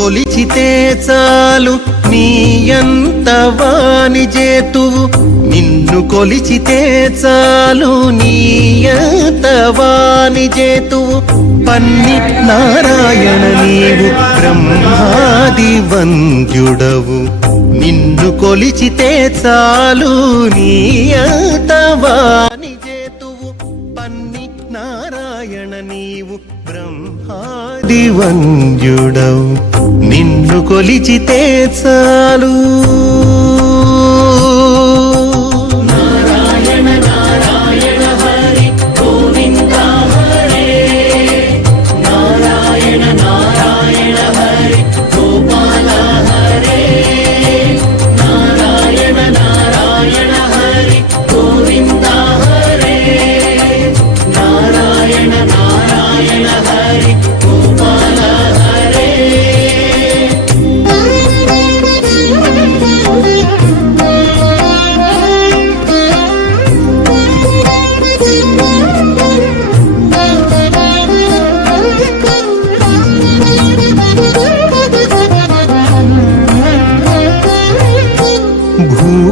కొలిచితే చాలు నీ ఎంత వాణి చేతువు నిన్ను కొలిచితే చాలు నీ ఎంత వాణి చేతువు పన్ని నారాయణ నీవు బ్రహ్మాది వంద్యుడవు. నిన్ను కొలిచితే చాలు నీ ఎంత వాణి చేతువు పన్ని నారాయణ నారాయణ నీవు బ్రహ్మాదివంద్యుడవు నిన్ను కొలిచితే చాలు.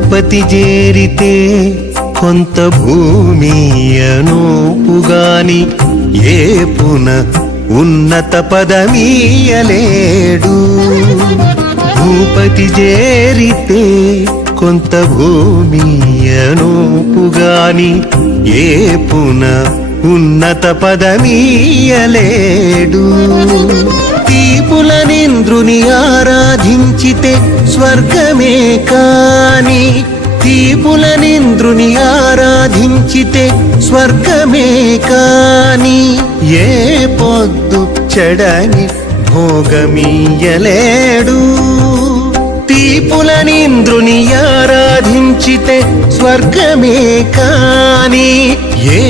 భూపతి చేరితే కొంత భూమి అనూపుగాని ఏ పున ఉన్నత పదమీయలేడు. భూపతి చేరితే కొంత భూమి అనూపుగాని ఏ పున ఉన్నత పదమీయలేడు. తీపుల చంద్రుని ఆరాధించితే స్వర్గమే కాని తీపులనింద్రుని ఆరాధించితే స్వర్గమే కాని ఏ పొద్దు చెడని భోగమీయలేడు తీపులనింద్రుని ఆరాధించితే స్వర్గమే కాని ఏ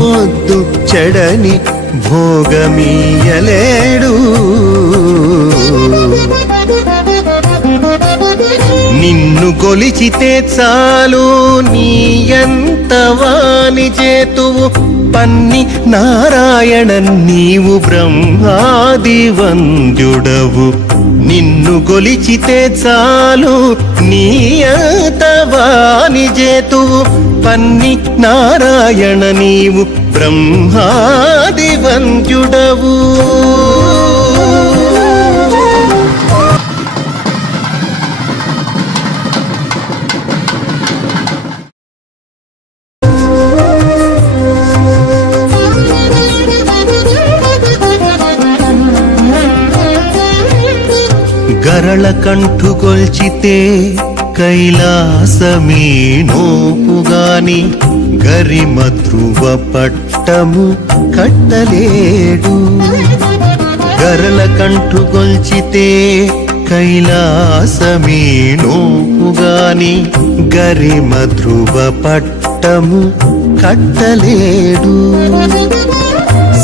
పొద్దు చెడని భోగమీయలేడు నిన్ను కొలిచితే చాలు. నీ ఎంత వాణి చేతువు? పన్ని నారాయణ నీవు బ్రహ్మాది వంద్యుడవు నిన్ను కొలిచితే చాలు. నీ ఎంత వాణి చేతువు? పన్ని నారాయణ నీవు బ్రహ్మాది వంద్యుడవు గరళ కంఠు కొల్చితే కైలాసమీ నోపుగాని గరిమ ధ్రువ పట్టము కట్టలేడు. గరళ కంఠు కొల్చితే కైలాసమీ నోపుగాని గరిమ ధ్రువ పట్టము కట్టలేడు.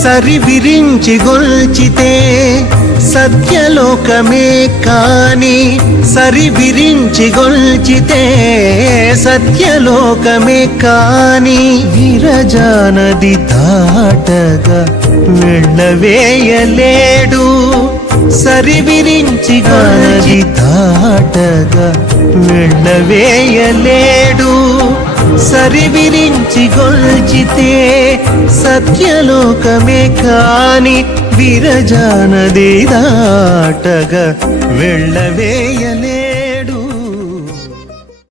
సరి విరించి గొల్చితే సత్యలోకమే కాని సరి విరించి గొల్చితే సత్యలోకమే కాని విరజానది దాటగా వెళ్ళవేయలేడు. సరి విరించి గొల్చి దాటగా వెళ్ళవేయలేడు. సరి విరించి గొల్చితే సత్యలోకమే కాని విరజానది దాటగా వెళ్ళవేయలే.